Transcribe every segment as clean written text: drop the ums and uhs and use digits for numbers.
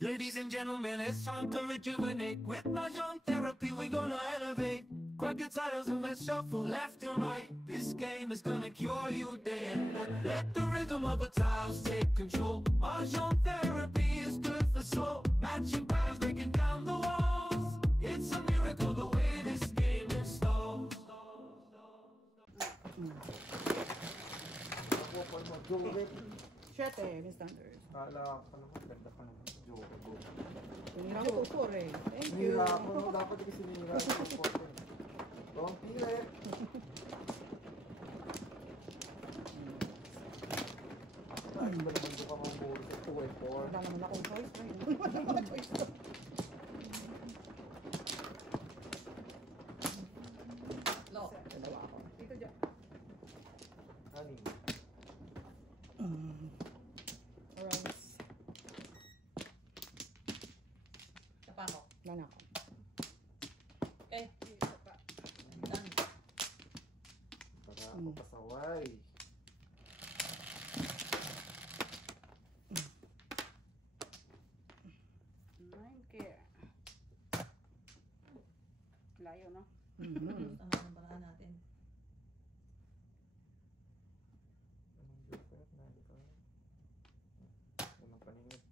Ladies and gentlemen, it's time to rejuvenate. With Mahjong therapy, we're gonna elevate. Grab your titles and let's shuffle left and right. This game is gonna cure you day and night. Let the rhythm of the tiles take control. Mahjong therapy is good for soul. Matching patterns breaking down the walls. It's a miracle the way this game installs. Siyete, Miss Thunders. Kala ko naman, ganda pa naman. Joke. Tinira ko for eh. Thank you. Sinira ko, no? Dapat hindi sinira ko. Don't feel it. Ay, ba naman ko ka mamuli sa 2-4? Wala naman akong choice. Wala naman akong choice. No. Dalawa ako. Dito dyan. Ani? Arouse. Tapa mo. Wala na ako. Okay. Isa pa. Done. Para ako pasaway. Okay. Layo, no? Gusto naman paraan natin. Anong joker? Nani ka? Anong paningit?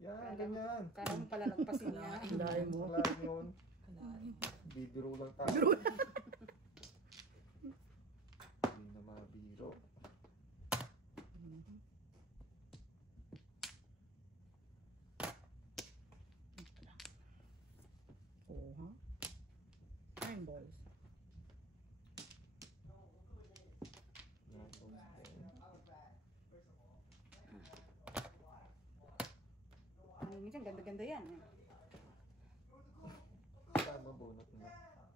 Yan, ganyan. Kala mo pala nagpasin niya. Lain mo. Lain yun. Kalahin. Bibiro lang tayo. Hindi na mabiro. Oh, ha? 9 balls. Minsan ganda-ganda yan. Tama, bonus na.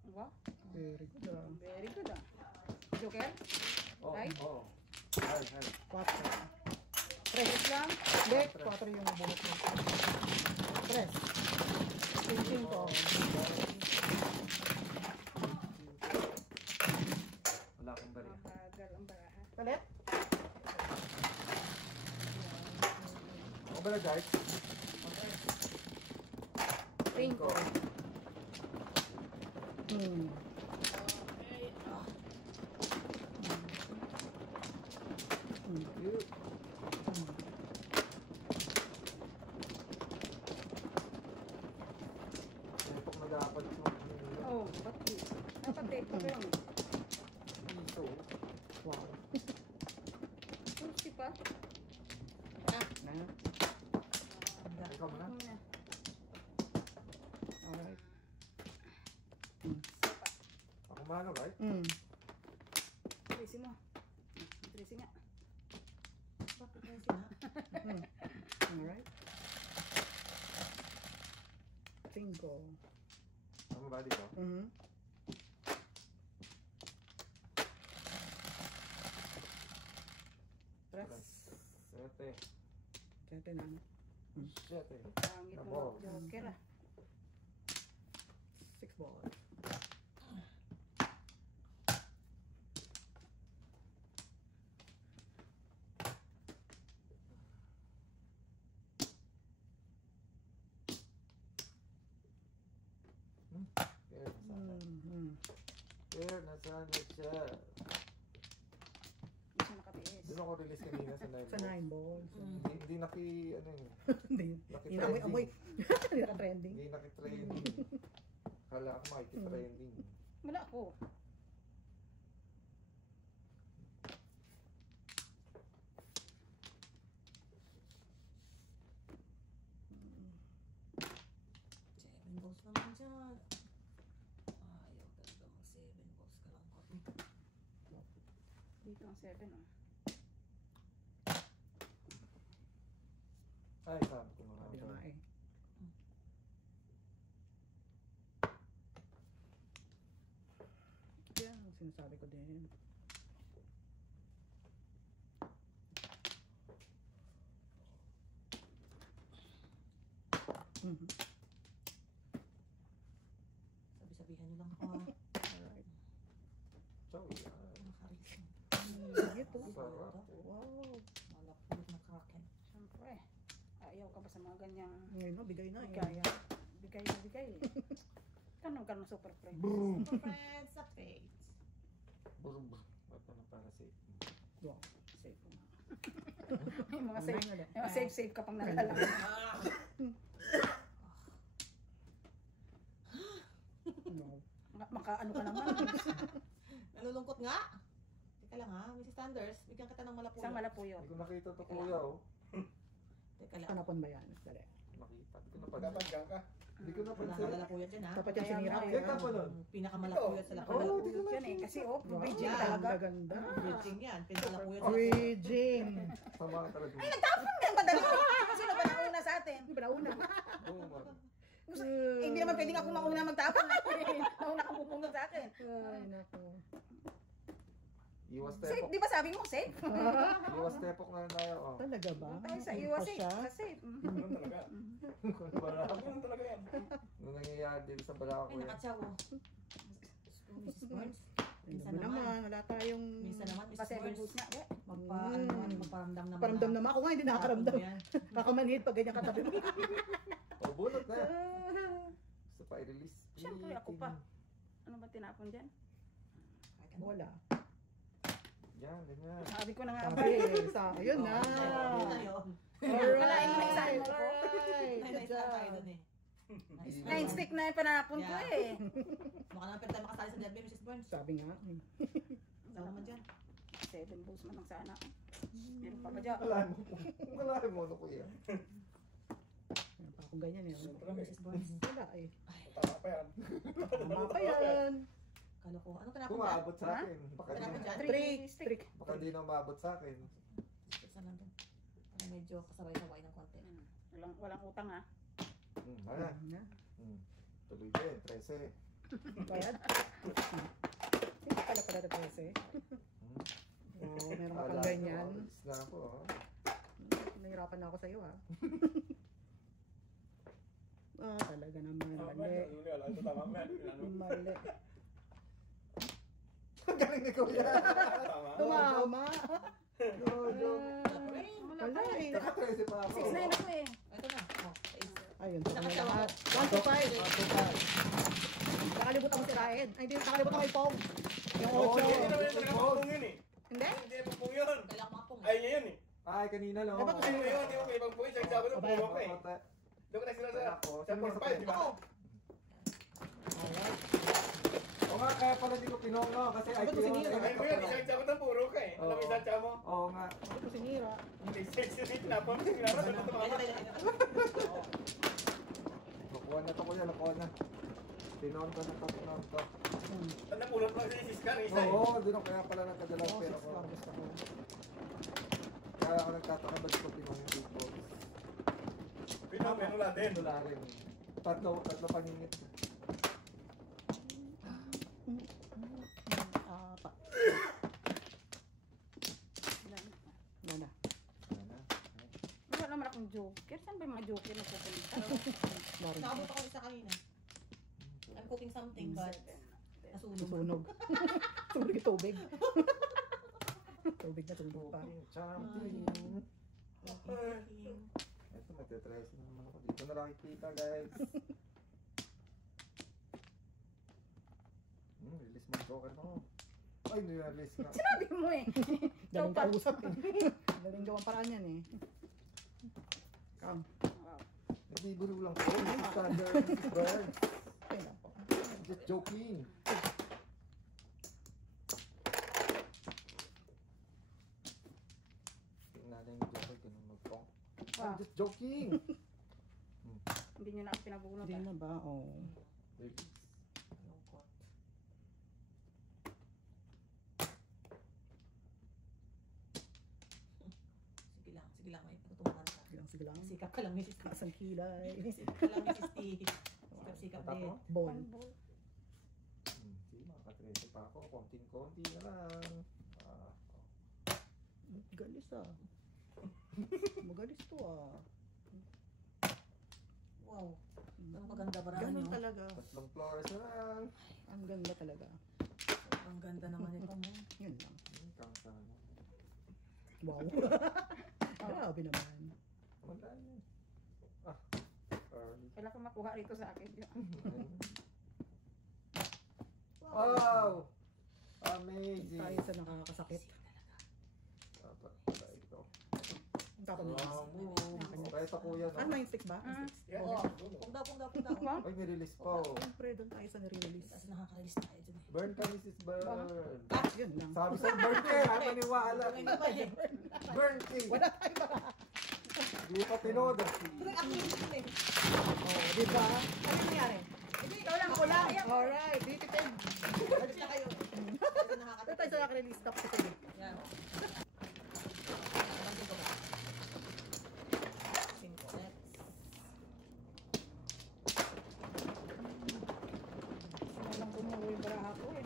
Diba? Very good ah. Very good ah. Joker? Oh, Right? oh. Hay. 4. Tres lang? Hindi, 4 yung bunot mo. Tres. 5. Wala akong bariya. Mabagal ang baraha. Palit? Ako ba na, guys? 5. Pag nag-aapal yung Oh, ba't di? Dapat take ko lang. piso. Wow. Pusti pa? Na? Ikaw mo na? Alright. Ako mano, right? Tracy mo. Tracy nga. Bakit na sila? Alright. 5. Ano ba dito? Tres. 7. 7 lang. 7. Pangit Na mo. ball. Joker ah. 6 balls. Pero nasaan na siya? Hindi siya nakatiis. Doon ako release kanina sa 9 Sa 9 balls. Hindi naki, ano yun. Hindi. Hindi na amoy. Hindi na trending. Hindi naki-trending. Kala ko makiki-trending. Wala ako. Seven balls naman dyan. Ayaw talaga mag 7 balls ka lang. Dito ang 7 oh. Ay, sabi ko na Sabi na nga eh. Yan ang sinasabi ko din. Sabi-sabihan nyo lang ako ha. Alright. So, yan. Makaris. Ito. Sarap. Wow. Malapulot na kraken. Siyempre. Ayaw ka ba sa mga ganyang Ngayon na, bigay na. bigay. Bigay na bigay. Tanong ka ng super friend. Super friends sa page. Burong. Ba't na para sa Wow. Safe mo na. Yung mga safe, Online na yung mga safe ka pang nalala. No. Maka ano ka naman. Nalulungkot nga. Teka lang ha, Mrs. Sanders, bigyan kita ng malapuyot. Isang malapuyot. Hindi ko nakita to kuya oh. Teka lang. Hanapon ba yan? Dali. Nakita. Hindi ko napansin. Dapat dyan ka. Hindi ko Wala napansin. kang malapuyot dyan ha. Dapat yan sinira. Kaya Kaya ka pa nun. Ang pinakamalapuyot sa lahat. Oh, Malapuyot yan eh. Kasi bridging Yan. talaga. Ang ganda. Bridging yan, pinakamalapuyot sa lahat. Bridging. Sama ka talaga. Ang madali. Sino ba nauna sa atin? Hindi ba nauna? Oo, man. Hindi naman pwedeng ako mauna magtapon. Mauna kang pupunod sa akin. Ay, nako. Iwas Safe, tepok. di ba sabi mo safe? Iwas tepok na tayo. Oh. Talaga ba? Tayo sa Hindi iwas pa safe. siya. Sa safe. Ganun talaga. Ganun talaga yan. Nung nangyayari din sa balaka Ay, ko yan. nakatsaw oh. Mrs. Burns. Minsan Ano naman. naman, wala tayong... Minsan naman, Mrs. Pa 7 Burns. boots nga. Eh. Magparamdam naman. Paramdam naman ako nga, hindi nakakaramdam. Yan. Kakamanhid pag ganyan katabi mo. Oh, bunot na. Gusto pa i-release. Siyempre ako pa. Ano ba tinapon dyan? Wala. Yan, ganyan. Sabi ko na nga. Sabi, sa ayun na. Ayun. Kalain mo na isa mo ko. Alright. Nice Good na tayo job. dun eh. Nice. Nine stick na yung panapon ko Yeah. eh. Baka naman pwede tayo makasali sa Deadbe, Mrs. Burns. Sabi nga. Saan naman dyan? 7 boots man lang sana. Meron pa ba dyan? Kalahin mo ano kuya. Meron pa akong ganyan eh. Mrs. Burns. Wala eh. Tama pa yan. Tama pa yan. Kalokohan. Anong tinapon Kung dyan? maabot sa akin. Baka di, Tinapon dyan? Trick. Trick. baka di na maabot sa akin. Saan lang dun? Parang medyo kasabay-sabay ng konti. Walang utang ha. Wala. Na. Tuloy din. 13. Bayad. Hindi pala ito kasi. Oo, meron ka pang ganyan. Alis na ako. Oh. Nahirapan na ako sa'yo ha. Talaga naman. Tama Mali. yan. Wala, ito tama pa yan. Mali. Galing ni kuya. Tama. Tumama. Jojo. Wala eh. Naka 13 pa ako. 6-9 ako eh. Ito na. Oh, sais. Ayun, sa kanya lahat. 1 to 5. Nakalimutan ko si Ryan. Ay, hindi. Nakalimutan ko yung Pong. Yung Oo, 8. yun. Hindi naman yung pagpapong yun eh. Hindi? Hindi na pagpapong yun. Kailangan ko mapong. Ay, yun eh. Ay, kanina lang. Dapat Ay, yun, hindi mo may pagpapong. Sabi ko ng puro ko eh. Doon ko na sila sa 4-5, di ba? Oo nga, kaya pala di ko pinono kasi Ba't mo sinira? Ay, mo yun, isang tsaba ng puro ka eh. Alam mo isang tsaba mo? Oo nga. Ito sinira. Hindi, sexy rin. Tinapon mo, sinara. Ba't ito Ayun, mga ayun, ayun. Nakuha na to kuya, nakuha na. Pinon ko na to, pinon to. Ang napulot mo sa isis ka, isa eh. Oo, doon ako kaya pala nagkadalang Oo, pera 6 ko. harvest ako. Kaya ako nagtataka ba't ko pinon yung big box. Pinomen, wala din. Wala rin. Tatlo pangingit. Pa. Wala na. Wala naman akong joker. Saan ba yung mga joker na pupunta? Wala rin. Nakabot ako isa kanina. I'm cooking something but nasunog. Susunog. Sunog yung tubig. Tubig na sunog pa. Champion. Ito, magte-tries na naman ako dito. Na nakikita guys. Release mo yung joker mo. Ay, nirelease nga. Sabi mo eh. Galing kausap eh. Galing gawang paraan yan eh. Come. Wow. Nagbibiro lang ko. Standard. Brad. Ay, nako. Just joking. Tingnan natin yung joker. Ganun magpong. Wow. I'm just joking. Hindi nyo na ako pinabunot Hindi ah. na ba? Oo. Release. Lungkot. Sige lang, may patutungan ka. Sige lang. Sikap ka lang, Mrs. T. Taas ang kilay. Sikap ka lang, Mrs. T. Sikap Matap din. mo? Ball. Sige, makaka-13 pa ako. Konting-konti na lang. Galis ah. Magalis to ah. Wow. Ang maganda ba Ganun nyo? talaga. Tatlong flowers na lang. Ang ganda talaga. Ang ganda naman ito mo. Yun lang. Kang-kang. Wow. Grabe naman. Magandaan yan. Kailangan ko makuha rito sa akin. Wow! Amazing! Tayo sa nakakasakit. Dapat pala ito. Tapos na. Wow, move. Kaya sa kuya, Ano no? yung stick ba? Ah. Oo. Pungga. Wow. Ay, may release pa, oh. Siyempre, doon tayo sa nire-release. Tapos nakaka-release tayo dun eh. Burn ka, Mrs. Burn. Ah, yun lang. Sabi sa burn ka, ha? Maniwala. Hindi pa eh. Burn king. Wala tayo ba? Hindi pa tinoda. Oh, di ba? Ano nangyari? Ikaw lang, ako lang. Alright, BT10. Balik na kayo. Kasi Ito tayo sa nakaka-release stop sa tuloy. Yan. Cinco. Next. Walang kumuha yung baraha ko eh.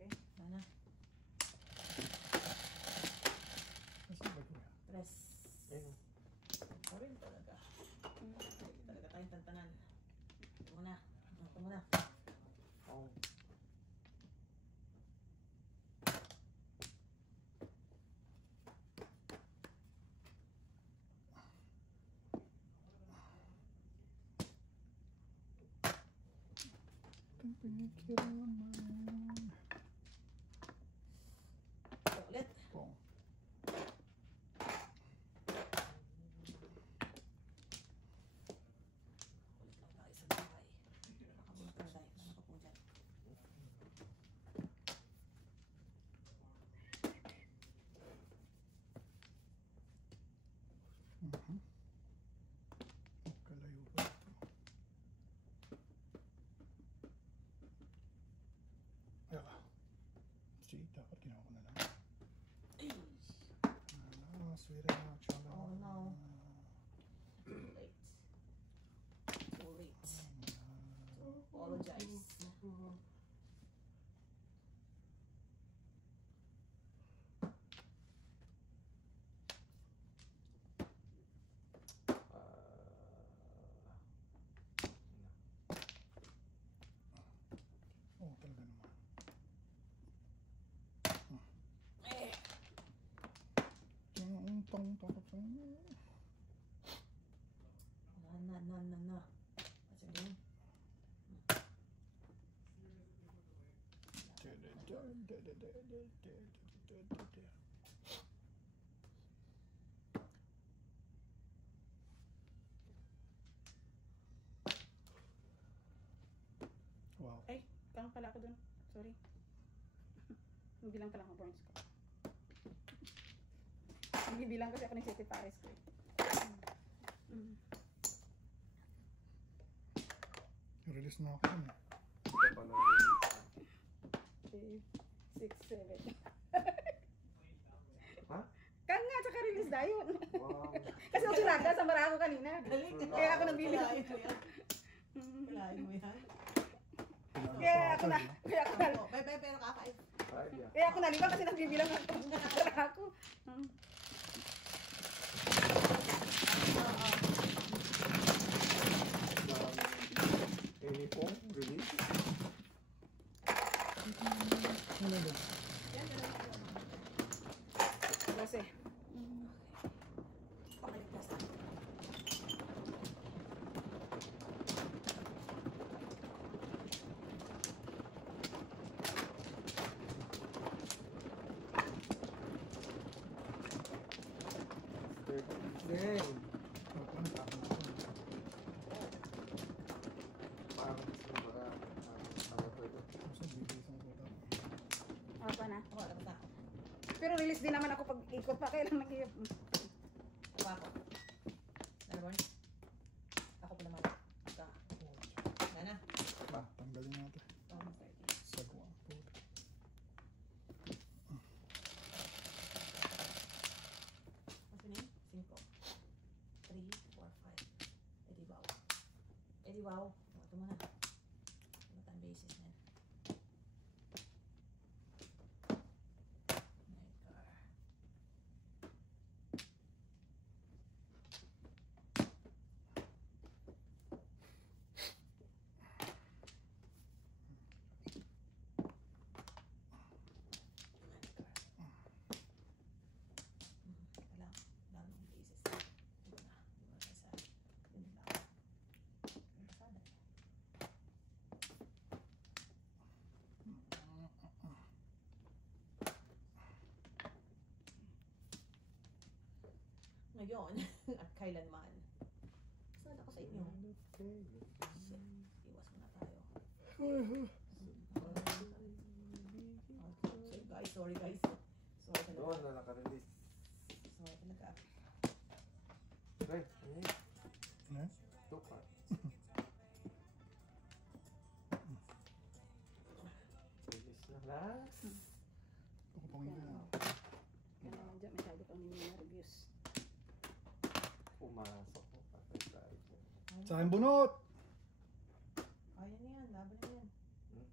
Okay. Mana? Tres. Ito rin talaga. Talaga tayong tantanan. Ito muna. Ito muna. Ito ulit. Ulit lang tayo sa bahay. Nakabulot na tayo. Nakapo dyan. Kalayo pa ito. See, dapat ginawa ko na lang. Swera na, tsaka. Oh no. Too late. Too late. To apologize. Oo, talaga naman. Eh. Na. What's your name? Wow. Ay, tanong pala ako dun. Sorry. Hindi lang pala ako points ko. Hindi bilang kasi ako ng City Paris ko. Release na ako yun. Ito pa na release. 3, 6, 7. Ha? Kang nga, tsaka release na yun. Wow. Kasi ako sinaga sa mara ko kanina. Kaya ako nagbili. Kalahin mo yan. Kalahin mo yan. Kaya ako na. Oh, pero kakain. Five, yeah. Kaya ako naliban kasi nagbibilang ako. Wala ako. Uniform release. Kasi. Pakaligtas na. Dang. Apa na. Ako, alam na. Pero release din naman ako pag ikot pa. Kailan nag-iip. Ako ako. Naraborn? Ako pa naman. Ika. Yan na. Tanggalin natin. 30. Sagwa. What's your name? 5. 3, 4, 5. Eddie Wow. Eddie Wow. Ito muna. Ano tayong basis na yan? yon at kailanman. Saan ako sa inyo? Shit. Iwas muna tayo. Sorry guys. Sorry talaga. Doon na nakarelease. Sorry talaga. Ay, ay. Ano? Tuka. Release na last. Pakapangin ka na. Kaya naman dyan, masyado kang nervous. Pumasok ko. Patay tayo. Sa akin bunot! Kaya na yan. Laban na yan.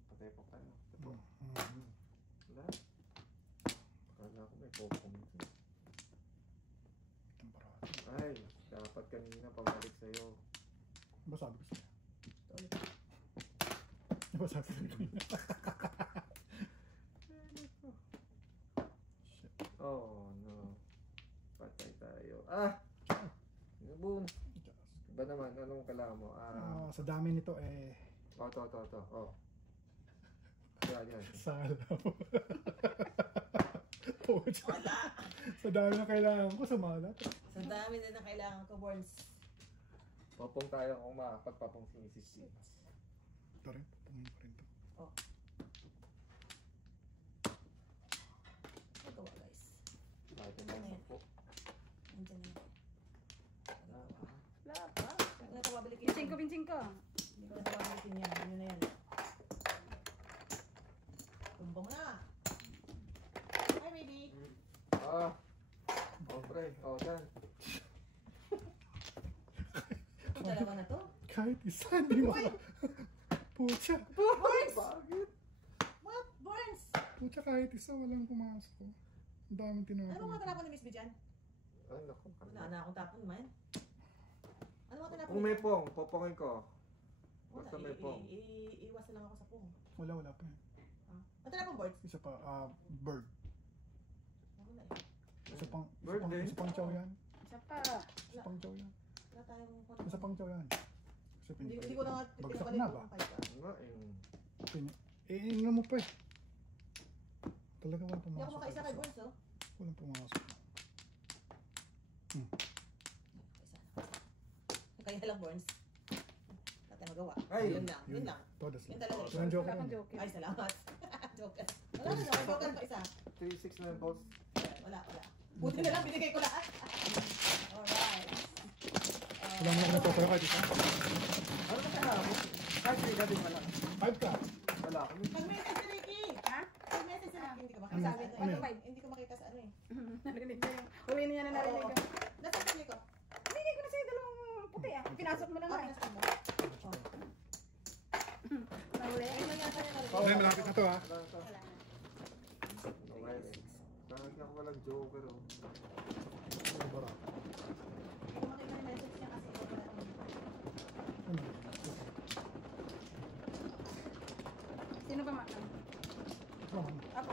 Patay pa tayo. Mhm. Wala. Akala ko may popong ito. Itong paraan. Ay, dapat kanina pabalik sa'yo. Ano ba sabi ko sa'yo? Ulit. Ano ba sabi ko sa'yo? Shit. Oh, no. Patay tayo. Ah! Boom! Iba naman, anong kailangan mo? Sa dami nito to. Oh. Yan. Sala mo. Sa dami na kailangan ko, sumala. Sa dami din na kailangan ko, Borns. Popong tayo kung makakapagpapong sinisisi. Ito rin, papangin ko rin to. Nagawa guys. Bakit yung mga po? Nandiyan na. Wala pa. Hindi na ito mabalikin Pinsing ko, yan. pinsing ko. Hindi ko na ito mabalikin yan. Ano na yan. Tumbang na. Hi baby. Ah! Oh, pre. Oh, dyan. Ang dalawa na to. Kahit isa, di mo. Pucha. Borns! Bakit? What? Borns! Pucha, kahit isa, walang pumasok. Ang daming tinapon. Ano mga tinapon ni Miss B dyan? Ay, naku. Wala na akong tapon man. Ano mga tinapon? Kung may pong, popongin ko. Wala, Basta may pong. iwas na lang ako sa pong. Wala pa. Ang tinapon boards? Isa pa, bird. Wala eh. Isa pang, Bird isa pang chow yan. Isa pa. Isa pang chow yan. Wala tayong Isa pang chow yan. Isa Hindi ko na nga Bagsak na ba? Nga, Iingnan mo pa eh. Talaga walang Hindi ako pumasok. makaisa kay Borns oh. Walang pumasok. Kaya lang Borns. Wala tayong magawa. Ay! Yun lang. Yun lang. Todas Yun lang. talaga. Walang joker Wala yan. kang joker. Ay, salamat. Joker. Wala na, may joker pa isa. 3-6 na yung balls. Wala. Buti na lang, binigay ko lahat. Alright. Wala mo lang natuturo kahit isa. Ano ka na? Kahit hindi natin wala. 5 ka. Wala kami. Mag-message si Ricky. Ha? Mag-message si Ricky. Hindi ko makita. Ano? Sabi Ano? hindi ko makita sa ano eh. Narinig ko yung, huli niya na narinig ko. Nasa sabi ko. Binigay ko na sa'yo dalawang puti ah. Pinasok mo na nga eh. Nasa mo. Nahuli. Ay, nangyari na rin. Ay, malapit na to ha. Wala ka. Wala na. Okay. Bakit ako walang joker oh. Sobra. Hindi ko makita yung message niya kasi wala. Ano? Sino ba makan? Oh, Ako.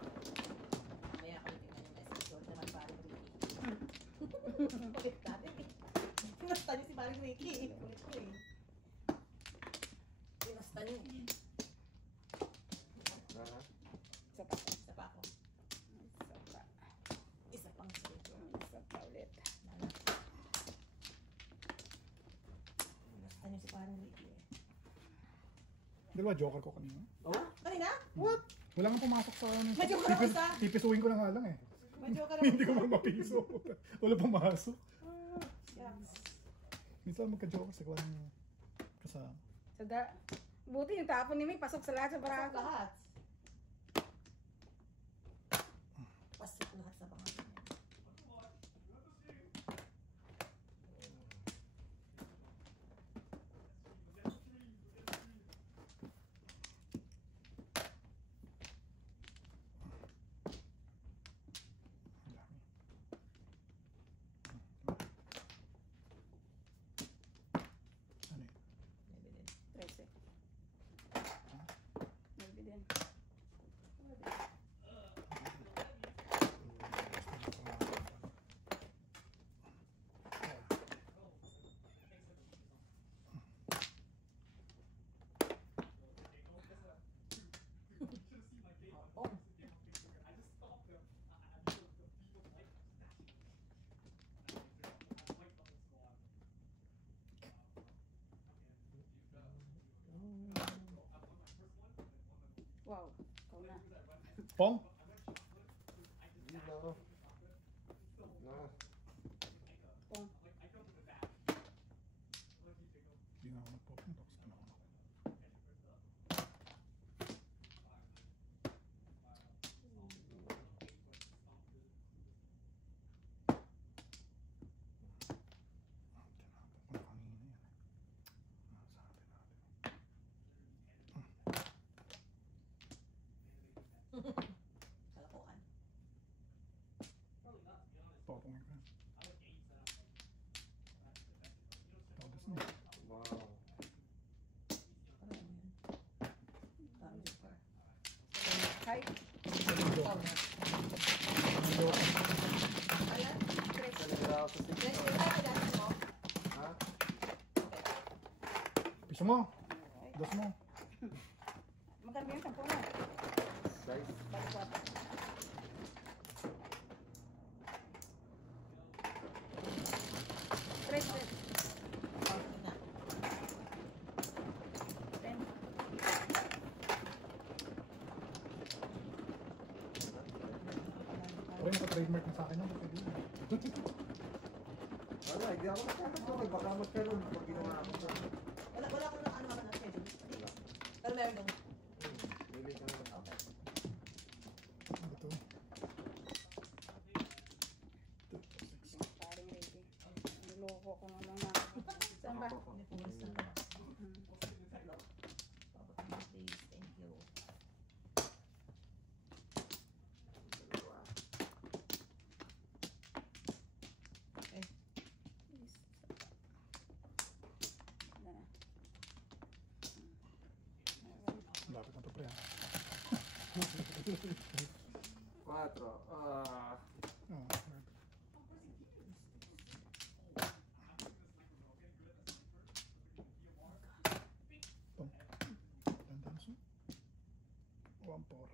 Mamaya ako tingnan yung message. Huwag naman parang Ricky. Ulit natin eh. Pinasta niyo si parang Ricky. Ulit ko eh. Pinasta niyo eh. Wala. Isa pa. Isa pa ako. Isa pa. Isa pang sito. Isa pa ulit. Pinasta niyo si parang Ricky eh. dalawa joker ko kanina. Oh? Kanina? What? Wala nga pumasok sa ano. May joker ako isa. Pipisuin ko na nga lang eh. May joker ako. Hindi ko mapiso. Wala pumasok. Shucks. Minsan magka-joker sa walang kasama. Buti yung tapon ni May pasok sa lahat sa Pasok barako. lahat. Pasok lahat sa pangalan. Ang dami. Ano eh? Maybe din. 13. Maybe din. Pong? Hindi na ako. Na. Pong. Hindi na ako nagpopong. Tapos panahon ako. Tinapos ko na kanina yan. Nasabi natin. Kalakuan. Popongin ko yan. Tapos na. Wow. Ano yun? Parang joker. Hi. Ikaw na. Ayan. Kanila ako sa Yes, TikTok. ay, kailangan mo. Ha? Piso mo. Dos mo. Magkano yun? 10 na. Guys. Balik 4. Tres. Oh, yun na. 10. Okay, naka-trademark na sa akin yun. Pwede yun. Wala, hindi ako magkakaroon. Baka magkaroon pag ginawa ako sa... Wala ko na ano na schedule. Pero meron doon. Really ka naman. Okay. Ano to? Paring ready. Niloko ko naman na. Saan ba? May pulis na lang. Tatlo. Tapos, please, thank you. Okay. Lapit na to pre. 4. Ah. Oh, Pong. Dandan so. 1-4.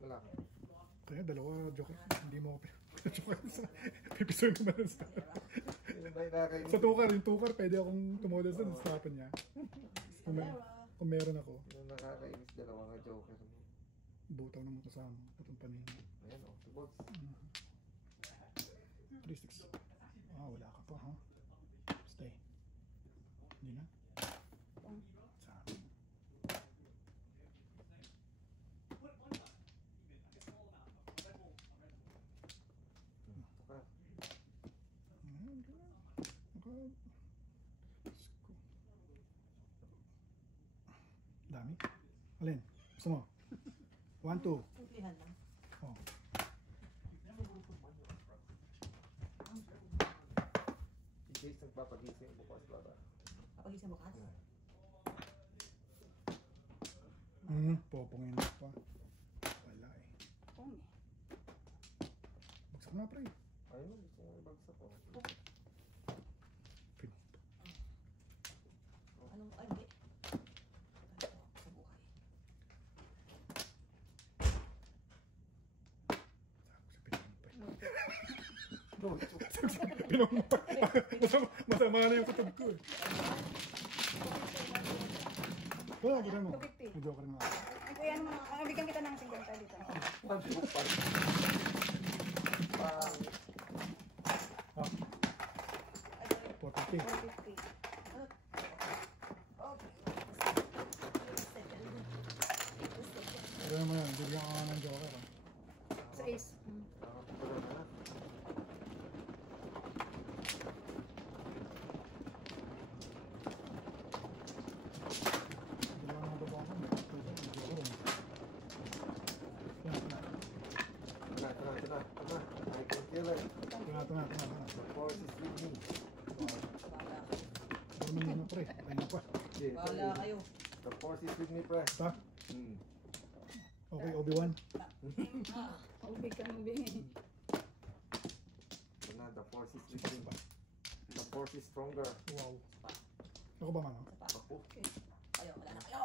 Wala. Kaya dalawa joker. Hindi mo ako joker sa pipisoy ko na lang sa Yun ba yung nakakainis? sa tukar. Yung tukar pwede akong tumulad sa harapan niya. Kung meron ako, Yung nakakainis, dalawa nga joker. butaw naman kasama. Patong paningin. Ayan o, si boss. 3-6. Ah, wala ka pa ha. Stay. Hindi na. Sa akin. Saka, Dami? Alin? Gusto mo? 1, 2. Simplihan lang. Oh. si Jace nagpapagising bukas baba. Kapagising bukas. Popongin mo pa. Wala eh. Pong. Bagsak na pre. Ayun, gusto mo ibagsak ko. Anong, ay, hindi. Ito, sa buhay. Pinong mo pa. Masama na yung kutob ko eh. Wala, gano'n mo. 250. May joker na ako. Ay, kuya, ano mo? Bigyan kita ng 50 dito. Pag-book pa. Pang... Ah, 450. 450. Pero naman yan, bigyan ka nga ng joker ah. Sa ace. Nakakapagod na. Bigyan ka ng baba ko. May joker ah. Tara. I can feel it. Tuna. The force is with me. Pero man na pre. Ay na pa. Yeah, Bahala kayo. The force is with me, pre. Ta? Hmm. Okay, Obi-Wan. Ubig ka ng bingin. So na, the force is with me. The force is stronger. Wow. Ako ba mano? Ako. Kayo, wala na kayo.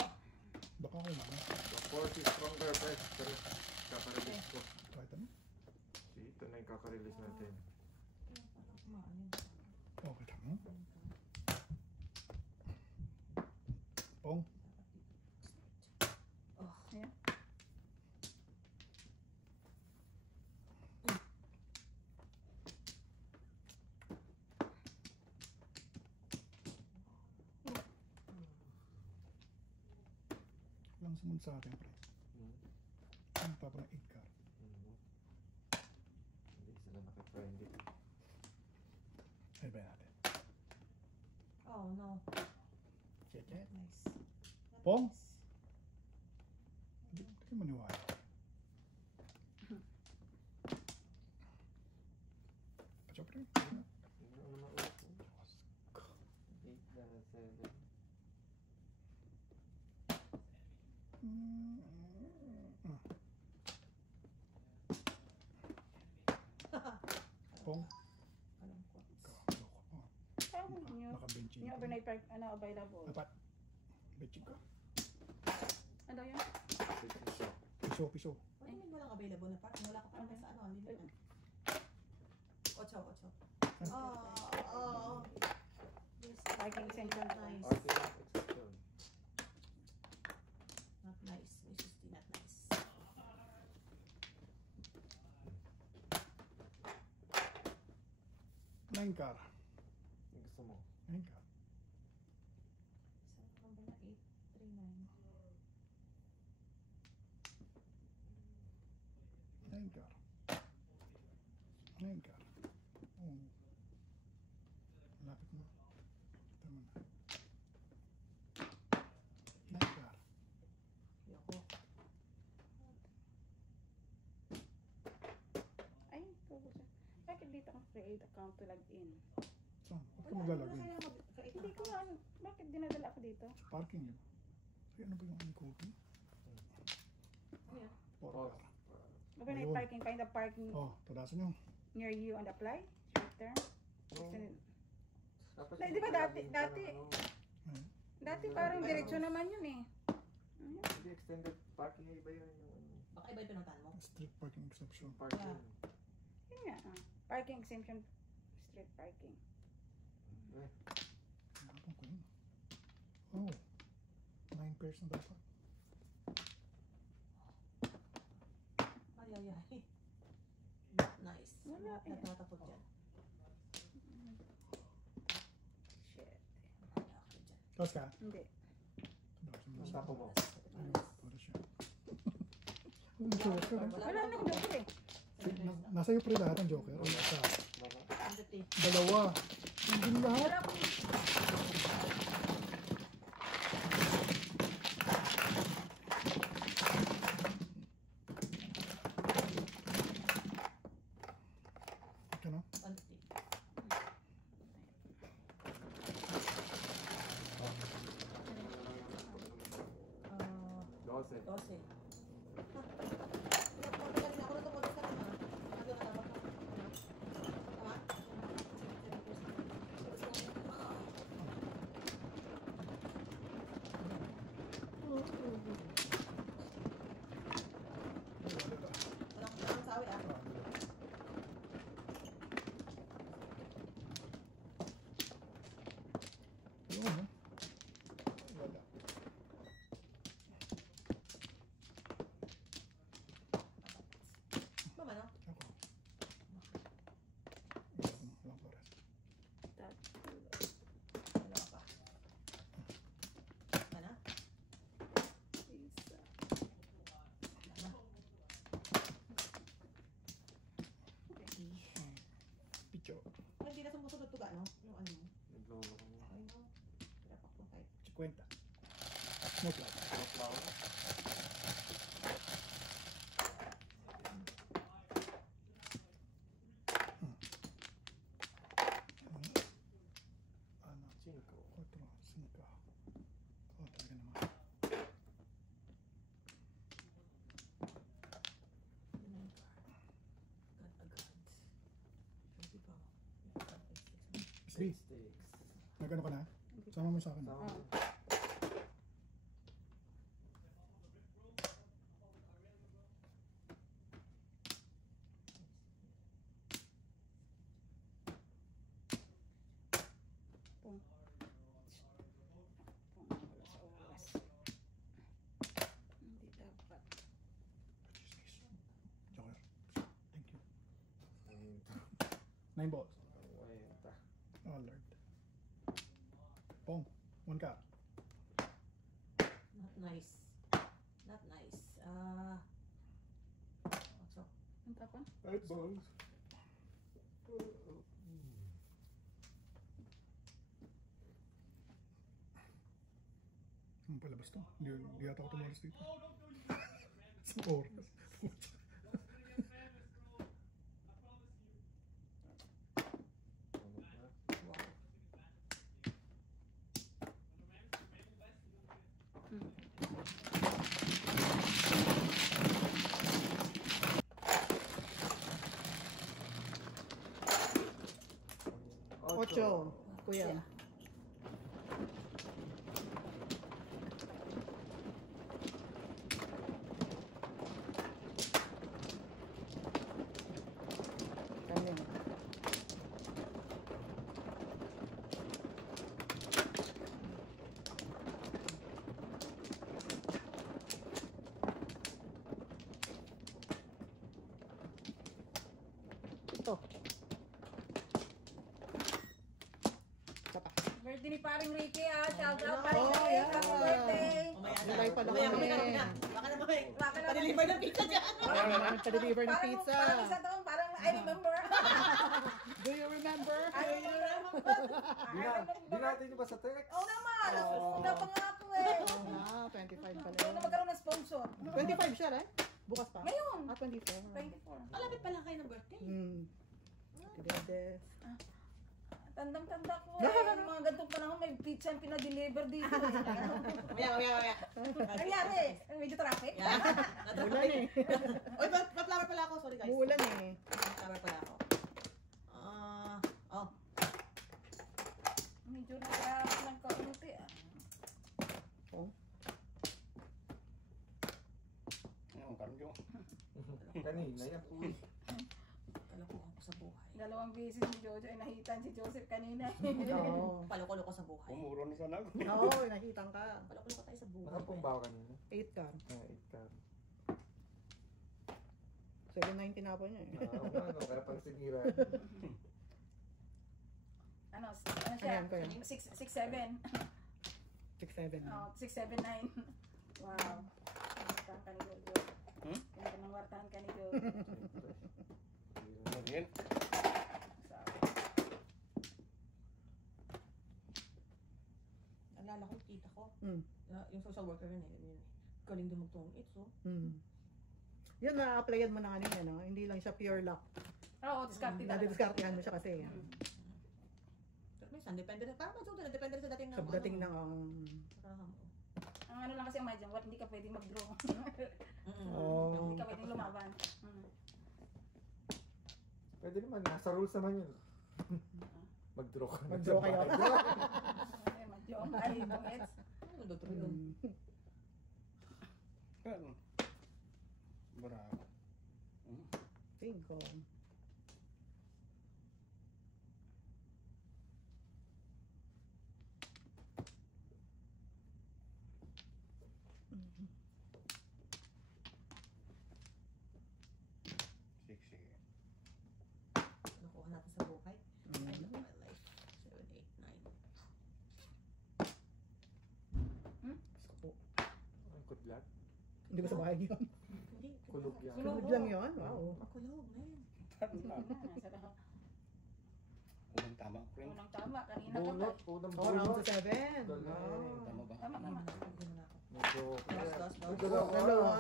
Baka ako mano. The force is stronger, pre. Pero, kakarelease ko. Kahit ano? See, ito na yung kakarelease natin. Okay, tama. Pong. Ayan. Walang sumunod sa akin, pre. Ano pa ng 8 card? Hindi sila nakifriendly. Ay ba natin? Oh no. Check it. Nice. Pong? Hindi ko maniwala. Pacho, pre. Hindi naman maupo. 8 na 7. Pong. Alam ko. Loko po. Saan nyo? Naka-benching. Yung overnight park, ano, available. Dapat. Benching ko. Ano yun? Piso. What do you mean walang available na park? Wala ka parang sa ano, hindi na. 8. Oh. Yes. Parking exemption. Nice. Exception. Not nice. This is still not nice. Nine car. Yung gusto mo. Nine car. Isang number na 839. Nine car. Nine car. Oh. Lapit mo. Tama na. Nine car. Yoko. Ay, focus. Bakit dito ang create account to log in? Saan? Ba't ka maglalagay? Hindi ko ano. Bakit dinadala ako dito? Sa parking yun. Ay, ano ba yung unicode? Yeah. Four Oh. car. Overnight Ayun. parking, find the parking Oh, tudasan nyo. near you and apply. Short term. Oh. Dapat Di ba laging dati- ka ng ano, Ayun. Dati parang diretso naman yun eh. Ayun. Hindi extended parking iba yun yung ano, Baka iba yung pinuntahan mo. Street parking exception. parking. Yun nga. Parking exemption, street parking. Eh, Nakapon ko yun. Oh. 9 pairs na dapat. Ay. Not nice. Wala eh. Nagtatapot dyan. Shit. Wala ako dyan. Tapos ka? Hindi. Tudasan mo. ang tapo mo. Ayun. Tudas siya. Ang joker. Wala nang doktor eh. Nasa iyo pre lahat ang joker. Ay, isa. Baka. 150. Dalawa. Hindi lahat. Wala akong Ika na. 150. Ah, 12. 12. Pinapagaling ako na ito. Pagkas na rin ha. Ano na dapat ko? Tama? Walang sawi ah. Ayun, no? Wala. Mama no? Ako. Walang oras. Dalawa pa. Mana? isa. Mana? Picho. Hindi na sumusunod tuga no? Yung ano mo? Naglolo ko mo. Ay no. Pinapak mo kahit. 50. No plan. Ano flower? Ano? 5. 4, 5. Oh, talaga naman. Agad. Hindi pa. Sri, Stakes. nagano ka na? Sama mo sa akin. Sama mo. 9 balls. 50. Oh, Lord. Pong. 1 cup. Not nice. Not nice. What's up? Ang tapon? 5 balls. Ang palabas to. Hindi yata ako tumalas dito. Sa oras. Ocho. Kuya. Kami. Ito. Isa pa. Birthday ni paring Ricky ah. Shout out Oh, paring Ricky. yeah. Happy birthday. July pa lang Mamaya, kami. mamaya. Baka na mamaya. Baka naman. Pa-deliver ng pizza dyan. Nagpa-deliver ng Parang- pizza. Parang isa taon, parang I remember. Do you remember? I remember. Di natin yung ba sa text? Oo naman. Oh. Una pa nga ako eh. Ah, 25 pala. Kaya na magkaroon ng sponsor. 25 siya, right? Bukas pa? Ngayon. Ah, 24. 24. Malapit pala kayo ng birthday. Hmm. Kidedes. Tandang-tanda ko eh. Yung mga ganitong panahon may pizza yung pinadeliver dito. Mamaya. Nangyari. Medyo traffic. Yeah. Mulan eh. Oy, pa-flower pala ako. Sorry guys. Mulan eh. Pa-flower pala ako. Oh. Medyo nag-traffic ng kaunti ah. Ang karyo. Kanina yan. Uy. Kalokohan ko sa buhay. Dalawang beses ni Jojo ay nahitan si Joseph kanina. Oo. Paloko-loko sa buhay. Umuro na sana ako. Oo, nakitang ka. Paloko-loko tayo sa buhay. Nakapong ba ako kanina? 8 ka. 8 ka. 7.90 na po niya eh. Ano, kaya pang sigira. Ano siya? Ayan, kuya. 6'7". 6.7. Oh, 6'7'9". Wow. Wartahan ka ni Jojo. Ganda ng wartahan ka ni Jojo. Ano yan? Sabi. Naalala ko, tita ko. Hmm. Yung social worker yun eh. Yun. Galing dumugtong ito. Hmm. Yun, na-applyan mo na kanina, no? Hindi lang siya pure luck. Oo, discarded talaga. Nadidiskartehan mo siya kasi. Pero minsan, depende rin. Parang magsuto na, depende rin sa dating ng Sa dating ng... Ang ano lang kasi ang madyan, hindi ka pwedeng mag-draw. Oh. Hindi ka pwedeng lumaban. Pwede naman, nasa rules naman yun. Mag-draw ka. Mag-draw kayo. Mag-draw. Ay, bungets. Ano doon yun? Pero, bravo. 5. Nakuha natin sa buhay. I love my life. 7, 8, 9. Ang kudlat. Hindi ba sa bahay yun? Hindi. Kulog yan. Kulog lang yun? Wow. Makulog, man. Unang tama ko rin. Unang tama, kanina ka pa. Bunot, unang Oh, round bunot. to 7. Galing. Wow. Tama ba? Tama, tama. Medyo, Dos. Dalawa.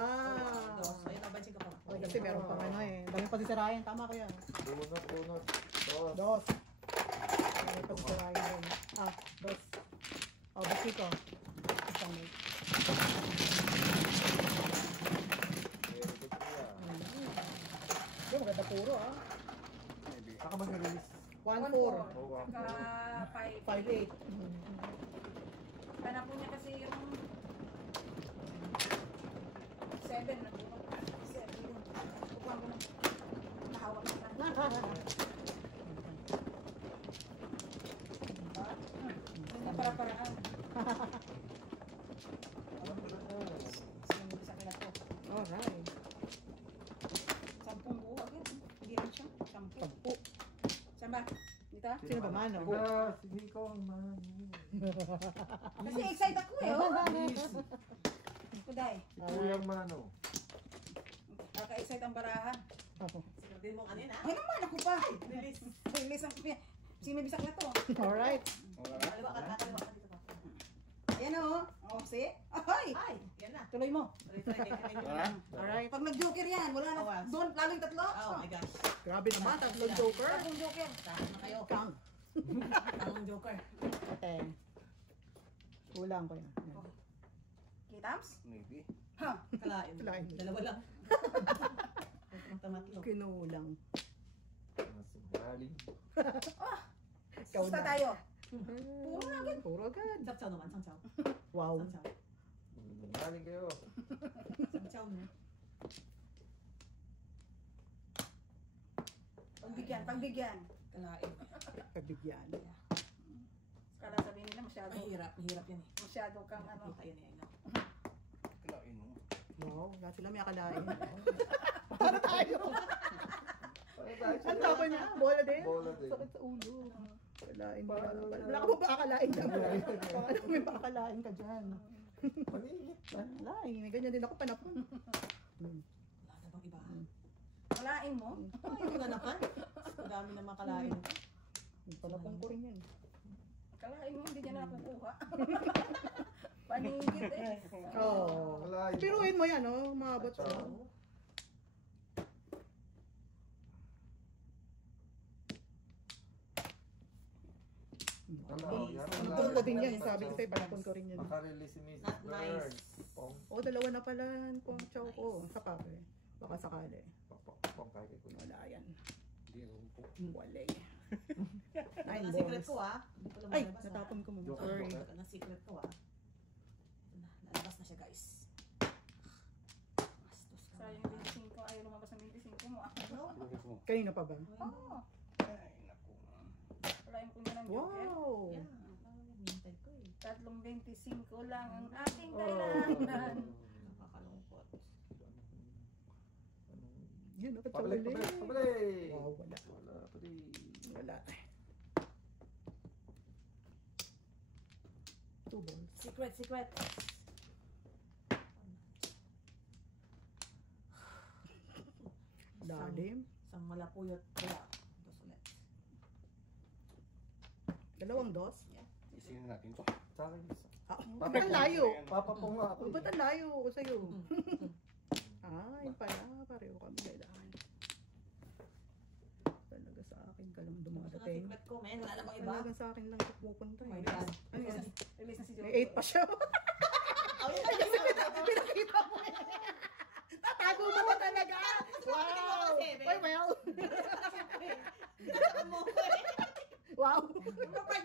Ayun, nabansin ka pa. Ay, kasi meron pang ano eh. Daming pasisirayan. Tama ko yan. bunot. Dos. Dos. Daming pasisirayan doon. Ah, dos. Oh, basi ko. Isang may. Very good kuya. Yung maganda puro ah. Saka mag-release. 1-4. Oh, wow. Saka 5-8. Hanap po niya kasi yung 7 na po. 7 yun. Kukuha ko na. Nahawak na pa. Hindi na para-paraan. Sinunod sa kilat ko. Alright. 10 buo agad. Hindi rin siya. 10. 10. Sa ba? Dito? Sino ba, Mano? Diba, si Nico ang Mano. Kasi excited ako eh. Oh. Kuday. Si Kuya ang Mano. Kaka-excite ang barahan. Sigurdin mo kanina. Ay naman, ako pa. Release. Release ang may bisak na to. Alright. Kaliwa ka dito pa. Ayan o. Oh, see? Ay! Ay, yan na. Tuloy mo. Alright. Pag nag-joker yan, wala na. Awas. Doon, lalong tatlo. Oh my gosh. Grabe naman, tatlong joker. Tatlong joker. Saan na kayo? Kang. Ang joker. Okay. Kulang ko yan. Kitams? Maybe. Ha? Kalain. Kalain. Dalawa lang. Ang tamatlo. Kinulang. Galing. Ikaw Basta na. tayo. Puro agad. Puro agad. Sapsaw naman, sangsaw. Wow. Sangsaw. Galing kayo. Sangsaw mo. Pagbigyan, pagbigyan. Kalain. Pagbigyan. Kala sabihin nila masyado. Mahirap yan eh. Masyado kang ano. Kita yan eh. no? Kalain mo. Wow, wala sila may akalain. Para tayo. Ang tapa niya, bola din. Bola din. Sakit sa ulo. Akalain ba? Wala ka ba akalain ka? Ano may akalain ka dyan? Maningit. Wala, may ganyan din ako panapon. Wala na bang iba? Malain mo. Ay, hindi ko nanapan. Ang dami na makalain. Panapon ko rin yan. Kalain mo, hindi niya nakukuha. Paningit eh. Oo. Wala. Piruin mo yan, oh. Maabot siya. Doon ko din yan. Sabi ko sa'yo, panapon ko rin yan. Makarelease si Mrs. Not nice. Bird. Pong. Oh, dalawa na pala pong chow ko. Sa pape. Baka sakali. Pong kaya ko. Wala yan. Hindi, ewan ko. Wala. Ito Nine na secret balls. ko ah. Hindi ko Ay, lumalabas, ah. natapon ko muna. Joker, Sorry. joker. Ito na secret ko ah. Ito na, lalabas na siya guys. Bastos ka. Sayang 25, ayaw lumabas ng 25 mo. Ano? Lugas mo. Kanina pa ba? Oo. Ay, naku. Kalain ko niya ng joker. Wow! Yan, hintay ko eh. Tatlong 25 lang ang ating Oh. kailangan. Nakakalungkot. Yun, dapat sa Pabalik, uli. pabalik, pabalik. Wow, wala. Wala pa rin. Wala. 2 balls. Secret. Lalim. Isang malapuyot kaya. Dos ulit. Dalawang dos. Isinin natin to. Sa akin isa. Ah, ba't ang layo? Papapong nga ako. Oh, ba't ang layo ko sa'yo? Ah, yun pala. Pareho kami kailangan. Talaga sa akin ka lang Ito na dumadating. secret ko, men. Wala na bang iba? Talaga sa akin lang ito pupunta. Oh my eh. God. Ano yan? Release na si joker. May 8 pa siya. Oh, yun. Pinakita mo eh. Tatago mo ba talaga? Wow! Ay, well. Mo ko eh. Wow!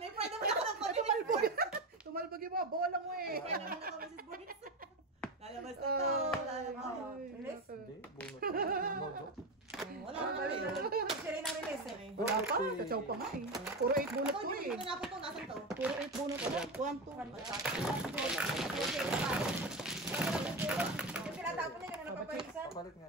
May pride naman ako ng konti. Tumalbog. Tumalbog yung mga bola mo eh. Pride naman ako, Mrs. Boyce. Lalabas na to. Lalabas. Oh, release? Hindi, bunot. Bunot. Wala na rin. Siya rin ang release eh. Wala pa. Sa chow pa nga eh. Puro 8 bunot Ako, ko hindi eh. ko na po ito. Nasaan to? Puro 8 bunot ko. 1, 2. Yung tinatapon niya, ganun ang papaisa. Pabalik nga.